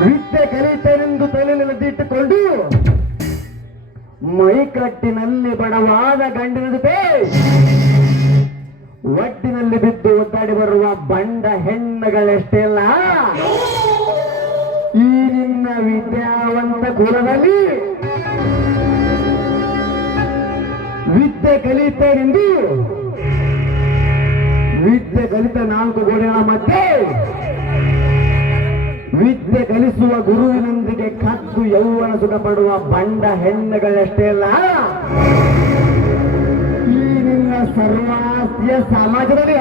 ವಿದ್ಯೆ ಕಲಿತನೆಂದು ತಲೆನೆಲೆದಿಟ್ಟುಕೊಂಡು ಮೈಕಟ್ಟಿನಲ್ಲಿ ಬಡವಾದ ಗಂಡಿನ ಜೊತೆ ಒಟ್ಟಿನಲ್ಲಿ ಬಿದ್ದು ಒದ್ದಾಡಿ ಬರುವ ಬಂಡ ಹೆಣ್ಣುಗಳೆಷ್ಟೇ ಅಲ್ಲ. ಈ ನಿನ್ನ ವಿದ್ಯಾವಂತ ಕುಲದಲ್ಲಿ ವಿದ್ಯೆ ಕಲಿತೇನೆಂದು ವಿದ್ಯೆ ಕಲಿತ ನಾಲ್ಕು ಗೋಡೆಗಳ ಮಧ್ಯೆ ವಿದ್ಯೆ ಕಲಿಸುವ ಗುರುವಿನೊಂದಿಗೆ ಕದ್ದು ಯೌವನ ಸುಖ ಪಡುವ ಬಂಡ ಹೆಣ್ಣುಗಳಷ್ಟೇ ಅಲ್ಲ. ಈ ನಿನ್ನ ಸರ್ವಾಸ್ತಿಯ ಸಮಾಜದಲ್ಲಿ.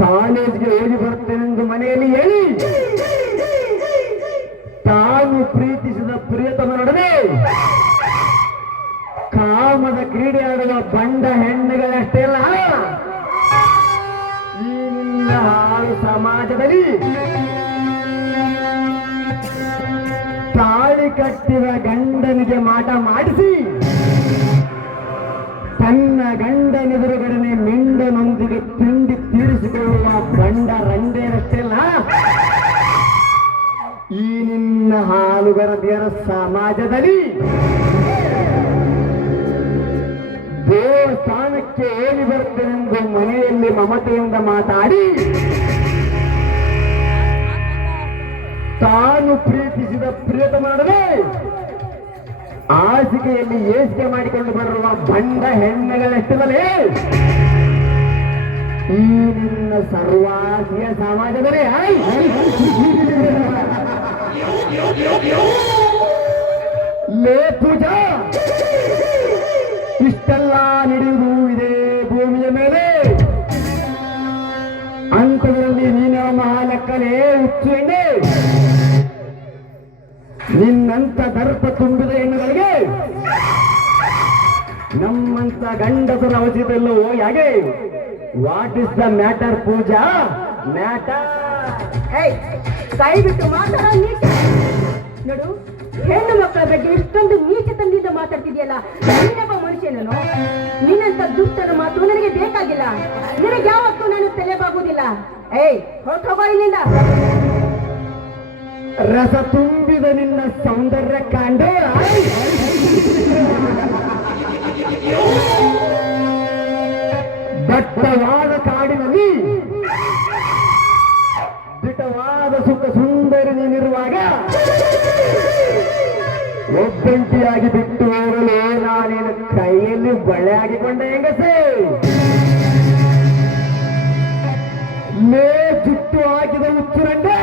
ಕಾಲೇಜ್ಗೆ ಹೋಗಿ ಬರ್ತೇನೆಂದು ಮನೆಯಲ್ಲಿ ಹೇಳಿ. ತಾನು ಪ್ರೀತಿಸಿದ ಪ್ರಿಯತಮನೊಡನೆ ಕಾಮದ ಕ್ರೀಡೆ ಆಡುವ ಬಂಡ ಹೆಣ್ಣುಗಳಷ್ಟೇ ಅಲ್ಲ. ಸಮಾಜದಲ್ಲಿ ತಾಳಿ ಕಟ್ಟಿದ ಗಂಡನಿಗೆ ಮಾಟ ಮಾಡಿಸಿ, ತನ್ನ ಗಂಡನೆದುರುಗಡನೆ ಮಿಂಡನೊಂದಿಗೆ ತಿಂಡಿ ತೀರಿಸಿಕೊಳ್ಳುವ ಬಂಡ ರಂಡೇನಷ್ಟೇ ಅಲ್ಲ ಈ ನಿನ್ನ ಹಾಲುಗರದಿಯರ ಸಮಾಜದಲ್ಲಿ ದೇವಸ್ಥಾನಕ್ಕೆ ಏರಿ ಬರ್ತೇನೆಂದು ಮನೆಯಲ್ಲಿ ಮಮತೆಯಿಂದ ಮಾತಾಡಿ ತಾನು ಪ್ರೀತಿಸಿದ ಪ್ರಿಯತಮನೊಡನೆ ಆಸಿಕೆಯಲ್ಲಿ ಏಸಿಗೆ ಮಾಡಿಕೊಂಡು ಬರುವ ಬಂಡ ಹೆಣ್ಣುಗಳೆಷ್ಟದಲೇ ಈ ನಿನ್ನ ಸರ್ವಾಸಿಯ ಸಮಾಜದಲ್ಲಿ ಲೇಪುಜ ಪೂಜಾ! ಇಷ್ಟೆಲ್ಲ ನಡೆಯುವುದು ಇದೆ ಭೂಮಿಯ ಮೇಲೆ. ಅಂಕದಲ್ಲಿ ನೀನು ಮಹಾಲಕ್ಕನೇ ಹುಚ್ಚು ನಿನ್ನಂತ ದರ್ಪ ತುಂಬಿದ ಹೆಣ್ಣುಗಳಿಗೆ ನಮ್ಮಂತ ಗಂಡಸರ ಅವಧಿದಲ್ಲೂ ಹಾಗೆ what is the matter Pooja? Matter ಕೈ ಬಿಟ್ಟು ಮಾತಾಡ ನೀಚ. ನೋಡು, ಹೆಣ್ಣು ಮಕ್ಕಳ ಬಗ್ಗೆ ಇಷ್ಟೊಂದು ನೀಚ ತಂದಿದ್ದ ಮಾತಾಡ್ತಿದ್ಯಲ್ಲ, ನೀನೊಬ್ಬ ಮನುಷ್ಯನನು ನಿನ್ನಂತ ದುಷ್ಟನ ಮಾತು ನನಗೆ ಬೇಕಾಗಿಲ್ಲ. ನಿನಗೆ ಯಾವತ್ತೂ ನಾನು ತಲೆಬಾಗುವುದಿಲ್ಲ. ಏಯ್ ಹೊರಟೋಗೋ ಇಲ್ಲಿಂದ ರಸ ತುಂಬಿದ ನಿನ್ನ ಸೌಂದರ್ಯ ಕಾಂಡು. ದಟ್ಟವಾದ ಕಾಡಿನಲ್ಲಿ ದಿಟವಾದ ಸುಖ ಸುಂದರಿ ನೀನಿರುವಾಗ ಒಬ್ಬಂಟಿಯಾಗಿ ಬಿಟ್ಟು ಹೋಗಲು ನಾನೇನು ಕೈಯಲ್ಲಿ ಬಳೆ ಆಗಿಕೊಂಡೆ ಹೆಂಗಸೆ? ಮೇ ಜುಟ್ಟು ಹಾಕಿದ ಹುಚ್ಚುರಂಡೆ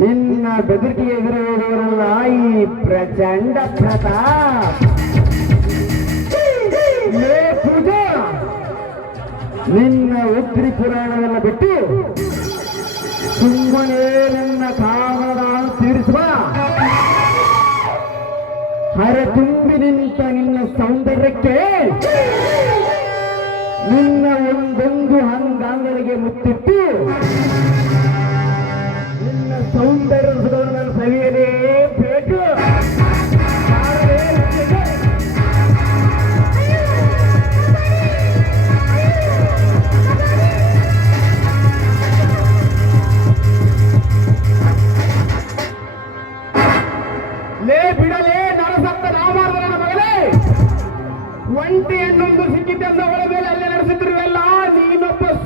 ನಿನ್ನ ಬೆದರಿಕೆ ಎದುರುವವರಲ್ಲ ಈ ಪ್ರಚಂಡ ಪ್ರತಾಪ್. ನಿನ್ನ ಉತ್ರಿ ಪುರಾಣವೆಲ್ಲ ಬಿಟ್ಟು ಸುಮ್ಮನೆ ನನ್ನ ಕಾಮದ ತೀರಿಸುವ. ಹರ ತುಂಬಿ ನಿಂತ ನಿನ್ನ ಸೌಂದರ್ಯಕ್ಕೆ ನಿನ್ನ ಒಂದೊಂದು ಹಂಗಾಂಗನಿಗೆ ಮುತ್ತಿಟ್ಟು ನಿನ್ನ ಸೌಂದರ್ಯ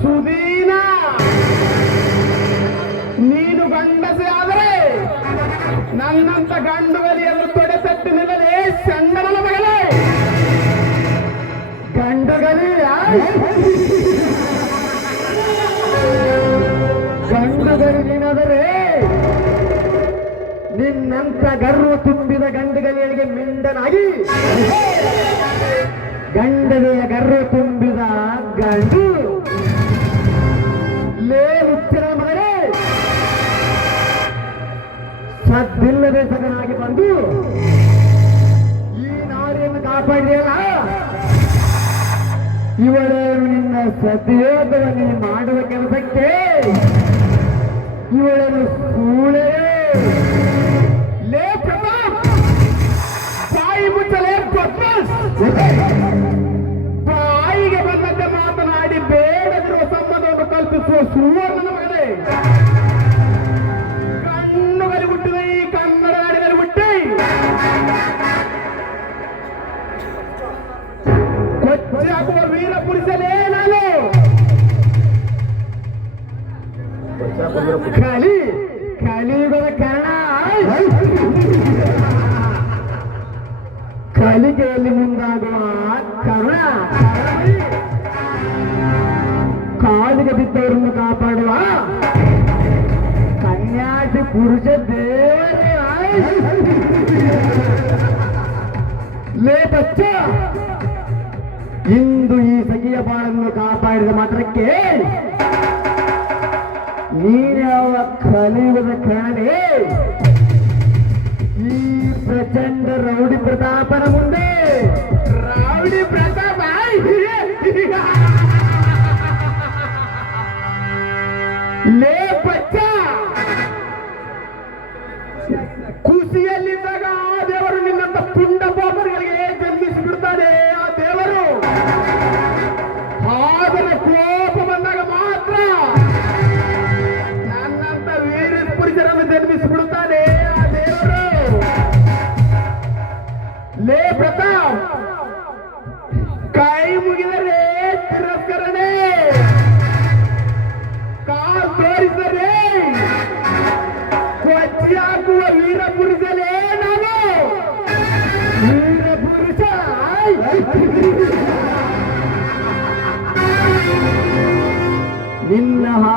ಸುದೀನ! ನೀನು ಗಂಡಸೆ ಆದರೆ ನನ್ನಂತ ಗಂಡು ಗಲಿಯನ್ನು ತೊಡೆ ತಟ್ಟು ನಿಲ್ಲಲೇ. ಚಂಡನ ಮಗಳೇ! ಗಂಡು ಗಲಿ ಗಂಡು ಗಲಿ ನೀನಾದರೆ ನಿನ್ನಂತ ಗರ್ವ ತುಂಬಿದ ಗಂಡುಗಳಿಗೆ ಮಿಂಡನಾಗಿ. ಗಂಡನೆಯ ಗರ್ವ ತುಂಬಿದ ಗಂಡು ಲೇ ಮುಚ್ಚಿನ ಮಗನೇ, ಸದ್ದಿಲ್ಲದೆ ಸಗನಾಗಿ ಬಂದು ಈ ನಾಡಿಯನ್ನು ಕಾಪಾಡಿದೆಯಲ್ಲ? ಇವಳೇನು ನಿನ್ನ ಸದ್ಯೋಗವ ನೀನು ಮಾಡುವ ಕೆಲಸಕ್ಕೆ ಇವಳನ್ನು ಸೂಳೆ ಲೇ ಪ್ರತಾಪ್ ಬಾಯಿ ಮುಚ್ಚಲೇ ಬದ್ಮಾಸ್ മൂന്ന് മകനെ കണ്ണുകൾ വിട്ടു ഈ കണ്ണടാടുകൾ വിട്ട് കൊച്ചാക്കൂർ വീരപുരുഷനേനാലോ കലി കലിയുടെ കരണ കലി കേൾവി ಕಾಲಿಗೆ ಬಿದ್ದವರನ್ನು ಕಾಪಾಡುವ ಕನ್ಯಾಸಿ ಪುರುಷ ದೇವರೇ ಲೇ ಬಚ್ಚ ಇಂದು ಈ ಸಖಿಯ ಬಾಳನ್ನು ಕಾಪಾಡಿದ ಮಾತ್ರಕ್ಕೆ ನೀನ್ಯಾವ ಕಲಿಯುಗದ ಕಾರಣವೇ ಈ ಪ್ರಚಂಡ ರೌಡಿ ಪ್ರತಾಪನ ಮುಂದೆ ಲೇ ಬಚ್ಚ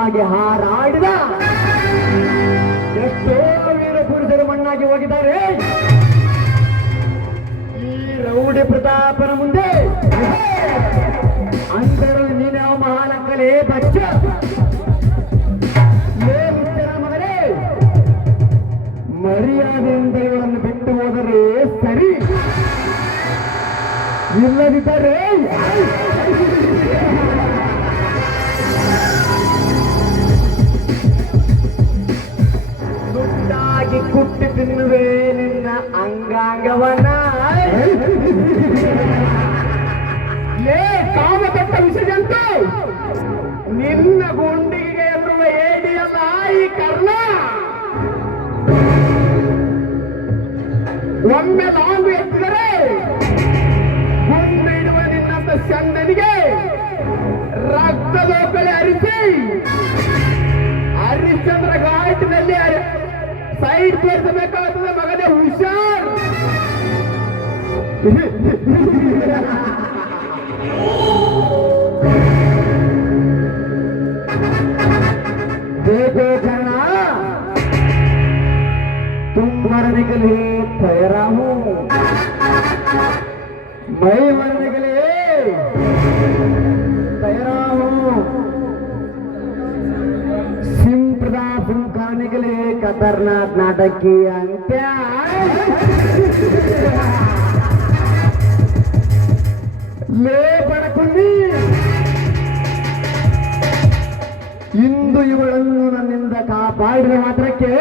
ಹಾಗೆ ಹಾರಾಡಿದ ಎಷ್ಟೋ ವೀರ ಪುರುಷರು ಮಣ್ಣಾಗಿ ಹೋಗಿದ್ದಾರೆ. ಈ ರೌಡಿ ಪ್ರತಾಪನ ಮುಂದೆ ಅಂತರ ನೀನು ಮಹಾನಕ್ಕಲೇ ಬಚ್ಚ. ಮಗನೇ, ಮರ್ಯಾದೆಯಿಂದ ಇವುಗಳನ್ನು ಬಿಟ್ಟು ಹೋದರೆ ಸರಿ. ಇಲ್ಲದಿದ್ದರೆ ತಿನ್ನುವೆ ನಿನ್ನ ಅಂಗಾಂಗವನ ಏ ಕಾಮಕಟ್ಟ ವಿಷಯಂತೂ ನಿನ್ನ ಗುಂಡಿಗೆ ಎದುರುವ ಏಡಿಯಲ್ಲ ಈ ಕರ್ಣ. ಒಮ್ಮೆ ಲಾಂಗ್ ಎತ್ತಿದರೆ ಗುಂಡು ಇಡುವ ನಿನ್ನಂತ ಚಂದನಿಗೆ ರಕ್ತದೋಕಳೆ ಹರಿಸಿ ಹರಿಶ್ಚಂದ್ರ ಘಾಟಿನಲ್ಲಿ वाईट बोलतो मी का? तुम्हें बघा ते हुशार. देखो करना तुम मरने के लिए तैयार हूं। मैं मरने के लिए ಪವನಿಗಲೇ ಕತರ್ನಾಥ್ ನಾಟಕಿ ಅಂತ್ಯ. ಲೇ ಪಡಕೊಂಡಿ ಇಂದು ಇವುಗಳನ್ನು ನನ್ನಿಂದ ಕಾಪಾಡಿದ ಮಾತ್ರಕ್ಕೆ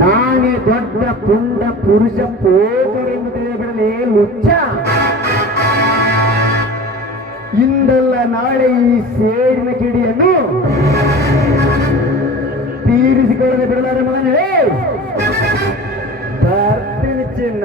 ನಾನೇ ದೊಡ್ಡ ಪುಂಡ ಪುರುಷ ಪೋಕರೆಂದು ತಿಳಿಯಬಿಡಲೇ ಮುಚ್ಚ ಇಂದಲ್ಲ ನಾಳೆ ಈ ಸೇಡಿನ ಕಿಡಿಯನ್ನು ತೀರಿಸಿಕೊಳ್ಳದೆ ಬಿಡಲಾರೆ ಮಗನೇ. ಬರ್ತೀನಿ ಚಿನ್ನ